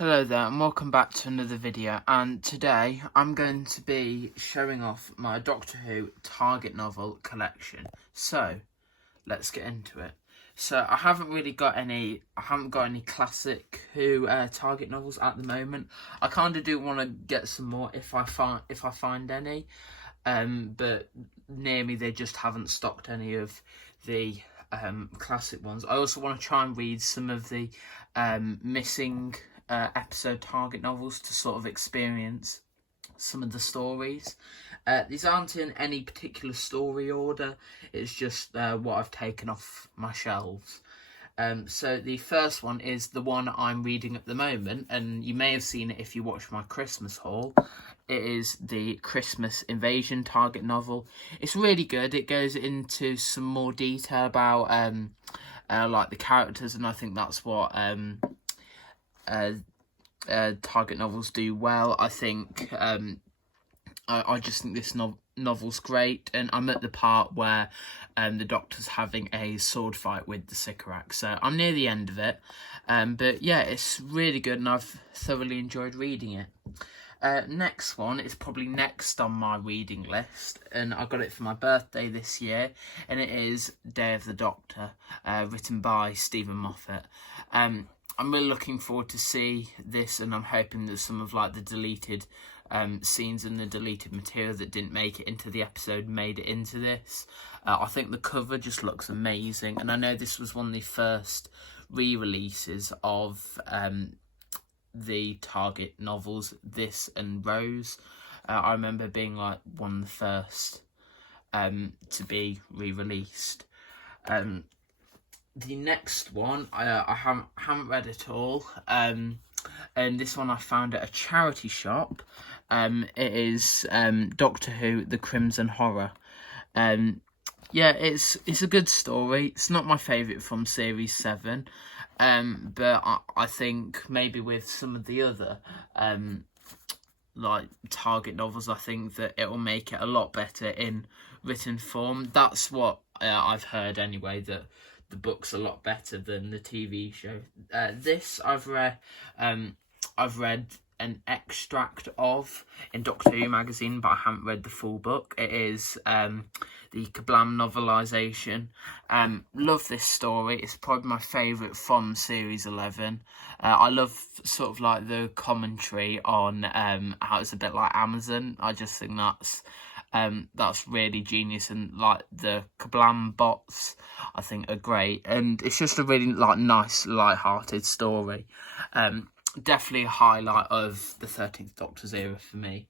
Hello there and welcome back to another video, and today I'm going to be showing off my Doctor Who Target novel collection. So let's get into it. So I haven't got any classic Who Target novels at the moment. I kind of do want to get some more if I find any, but near me they just haven't stocked any of the classic ones. I also want to try and read some of the missing episode Target novels to sort of experience some of the stories. These aren't in any particular story order, it's just what I've taken off my shelves. So the first one is the one I'm reading at the moment, and you may have seen it if you watched my Christmas haul. It is the Christmas Invasion Target novel. It's really good. It goes into some more detail about like the characters, and I think that's what Target novels do well. I think I just think this novel's great, and I'm at the part where the Doctor's having a sword fight with the Sycorax, so I'm near the end of it. But yeah, it's really good and I've thoroughly enjoyed reading it. Next one is probably next on my reading list, and I got it for my birthday this year, and it is Day of the Doctor, written by Stephen Moffat. I'm really looking forward to see this, and I'm hoping that some of like the deleted scenes and the deleted material that didn't make it into the episode made it into this. I think the cover just looks amazing, and I know this was one of the first re-releases of the Target novels, this and Rose. I remember being like one of the first to be re-released. The next one I haven't read at all, and this one I found at a charity shop. It is Doctor Who: The Crimson Horror. Yeah, it's a good story. It's not my favourite from Series 7, but I think maybe with some of the other like Target novels, I think that it will make it a lot better in written form. That's what I've heard anyway, that the book's a lot better than the TV show. This I've read an extract of in Doctor Who magazine, but I haven't read the full book. It is the Kablam novelisation. Love this story. It's probably my favourite from Series 11. I love sort of like the commentary on how it's a bit like Amazon. I just think that's really genius, and like the Kablam bots I think are great, and it's just a really like nice light-hearted story. Definitely a highlight of the 13th Doctor's era for me.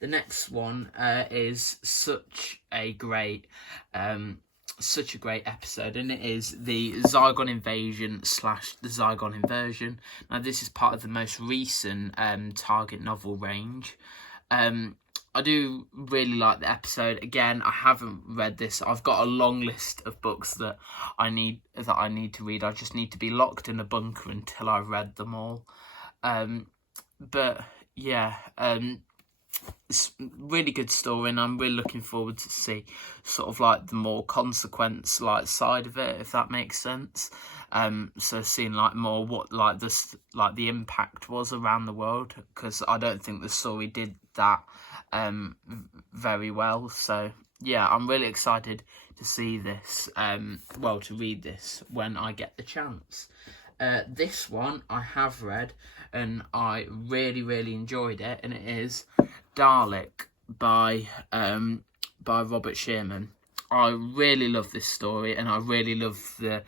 The next one is such a great episode, and it is the Zygon Invasion / the Zygon Inversion. Now this is part of the most recent Target novel range. I do really like the episode. Again, I haven't read this. I've got a long list of books that I need to read. I just need to be locked in a bunker until I've read them all. But yeah, it's a really good story, and I'm really looking forward to see sort of like the more consequence like side of it, if that makes sense. So seeing like more what like this like the impact was around the world, because I don't think the story did that very well. So yeah, I'm really excited to see this, to read this when I get the chance. This one I have read and I really enjoyed it, and it is Dalek by Robert Sherman. I really love this story, and I really love the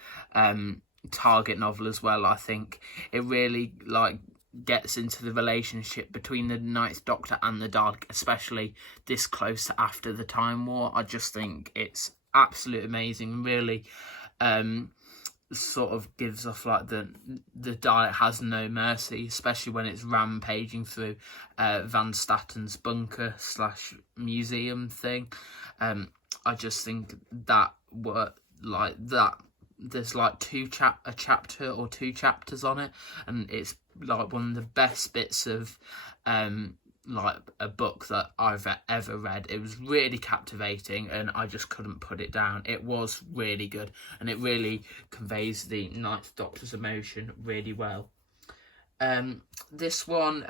Target novel as well. I think it really like gets into the relationship between the Ninth Doctor and the Dalek, especially this close to after the Time War. I just think it's absolutely amazing. Really sort of gives off like the Dalek has no mercy, especially when it's rampaging through Van Statten's bunker / museum thing. I just think that there's like a chapter or two chapters on it, and it's like one of the best bits of like a book that I've ever read. It was really captivating, and I just couldn't put it down. It was really good, and it really conveys the Ninth Doctor's emotion really well. This one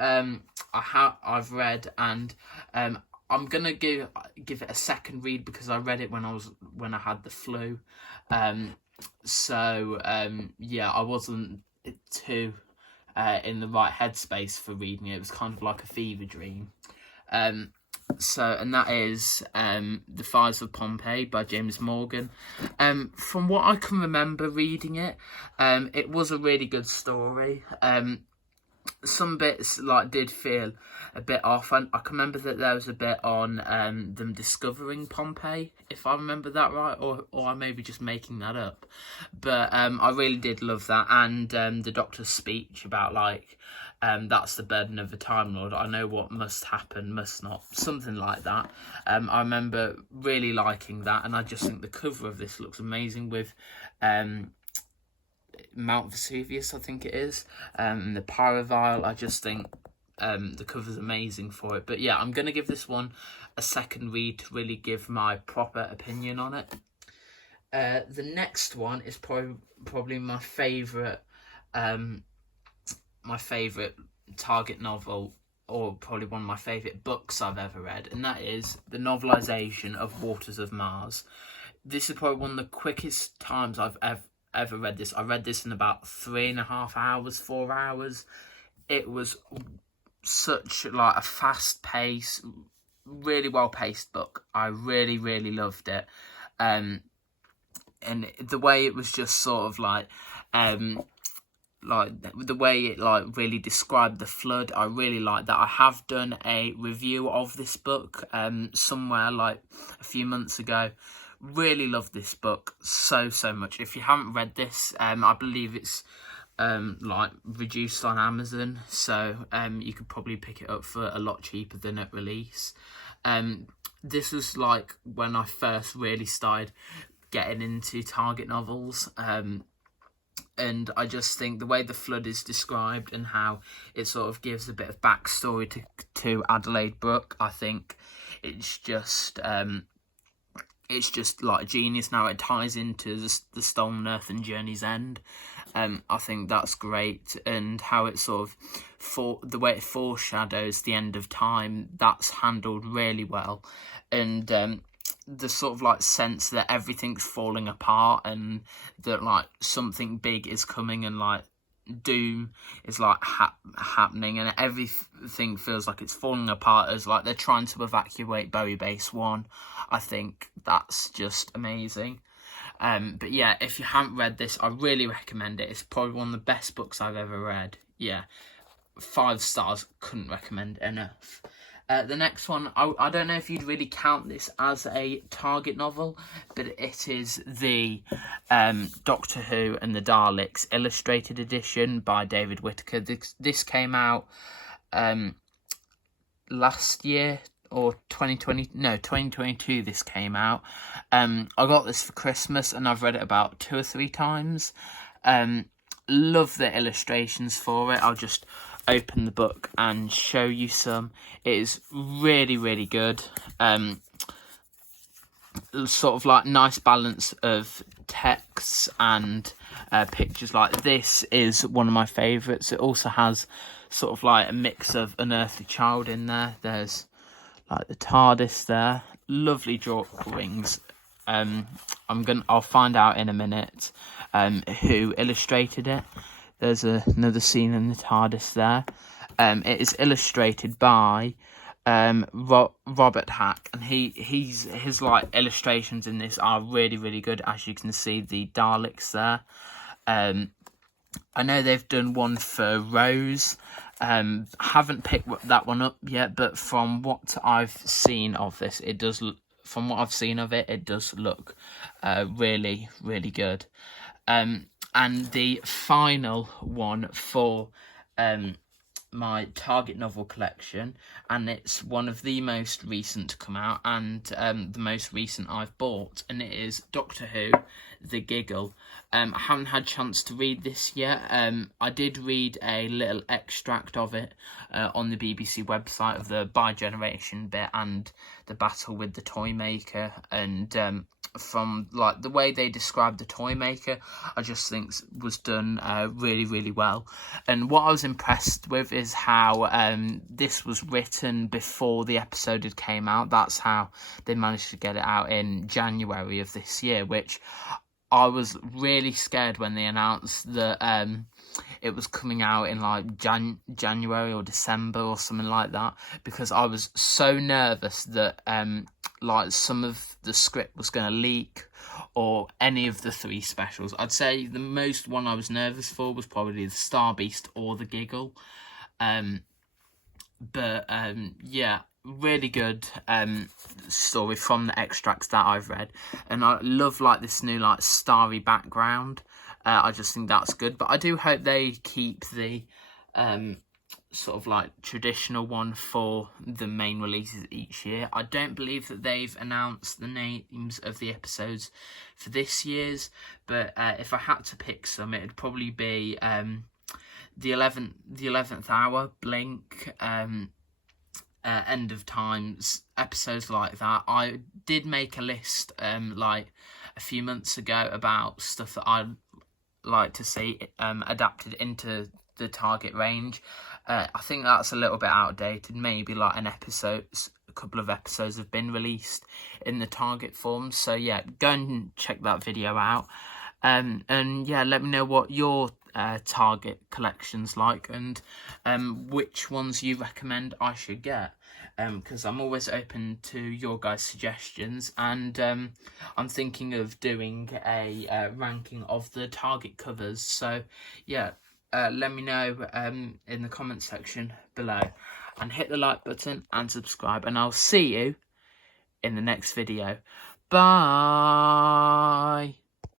I've read, and I'm gonna give it a second read because I read it when I had the flu. Yeah, I wasn't too in the right headspace for reading it. It was kind of like a fever dream. And that is The Fires of Pompeii by James Morgan. From what I can remember reading it, it was a really good story. Some bits did feel a bit off, and I can remember that there was a bit on them discovering Pompeii, if I remember that right, or I may be just making that up. But I really did love that, and the Doctor's speech about that's the burden of the Time Lord. I know what must happen, must not, something like that. I remember really liking that, and I just think the cover of this looks amazing with Mount Vesuvius, I think it is, and the Pyrovile. I just think the cover's amazing for it. But yeah, I'm going to give this one a second read to really give my proper opinion on it. The next one is probably my favourite Target novel, or probably one of my favourite books I've ever read, and that is the novelisation of Waters of Mars. This is probably one of the quickest times I've ever read this. I read this in about 3.5 hours, 4 hours. It was such a fast pace, really well paced book. I really, really loved it. And the way it was just sort of the way it really described the flood, I really like that. I have done a review of this book somewhere a few months ago. Really love this book so much. If you haven't read this, I believe it's reduced on Amazon, so you could probably pick it up for a lot cheaper than at release. This was when I first really started getting into Target novels, and I just think the way the flood is described and how it sort of gives a bit of backstory to Adelaide Brooke, I think it's just genius. Now it ties into the Stolen Earth and Journey's End. I think that's great, and how it sort of the way it foreshadows the end of time, that's handled really well, and the sort of sense that everything's falling apart and that something big is coming and doom is happening, and everything feels like it's falling apart as they're trying to evacuate Bowie Base 1. I think that's just amazing. But yeah, if you haven't read this, I really recommend it. It's probably one of the best books I've ever read. Yeah, 5 stars, couldn't recommend enough. The next one, I don't know if you'd really count this as a Target novel, but it is the Doctor Who and the Daleks illustrated edition by David Whittaker. This came out last year, or 2022 this came out. I got this for Christmas and I've read it about 2 or 3 times. Love the illustrations for it. I'll just open the book and show you some. It is really, really good. Sort of nice balance of texts and pictures. This is one of my favourites. It also has sort of a mix of Unearthly Child in there. There's the TARDIS there. Lovely drawings. I'll find out in a minute who illustrated it. There's another scene in the TARDIS there. It is illustrated by Robert Hack, and his illustrations in this are really, really good. As you can see, the Daleks there. I know they've done one for Rose. Haven't picked that one up yet, but from what I've seen of this, it does look really, really good. And the final one for my Target novel collection, and it's one of the most recent to come out, and the most recent I've bought, and it is Doctor Who, The Giggle. I haven't had a chance to read this yet. I did read a little extract of it on the BBC website of the bi-generation bit and the battle with the Toymaker, and from like the way they described the Toymaker, I just think was done really, really well. And what I was impressed with is how this was written before the episode had came out. That's how they managed to get it out in January of this year, which I was really scared when they announced that it was coming out in like January or December or something like that, because I was so nervous that like some of the script was going to leak, or any of the 3 specials. I'd say the most one I was nervous for was probably the Star Beast or the Giggle. Yeah, really good story from the extracts that I've read, and I love like this new like starry background. I just think that's good, but I do hope they keep the sort of like traditional one for the main releases each year. I don't believe that they've announced the names of the episodes for this year's, but if I had to pick some, it'd probably be the 11th Hour, Blink, End of Times, episodes like that. I did make a list like a few months ago about stuff that I'd like to see adapted into the Target range. I think that's a little bit outdated. Maybe like a couple of episodes have been released in the Target form. So yeah, go and check that video out. And yeah, let me know what your Target collection's like, and which ones you recommend I should get, because I'm always open to your guys' suggestions, and I'm thinking of doing a ranking of the Target covers. So yeah, let me know in the comment section below, and hit the like button and subscribe, and I'll see you in the next video. Bye.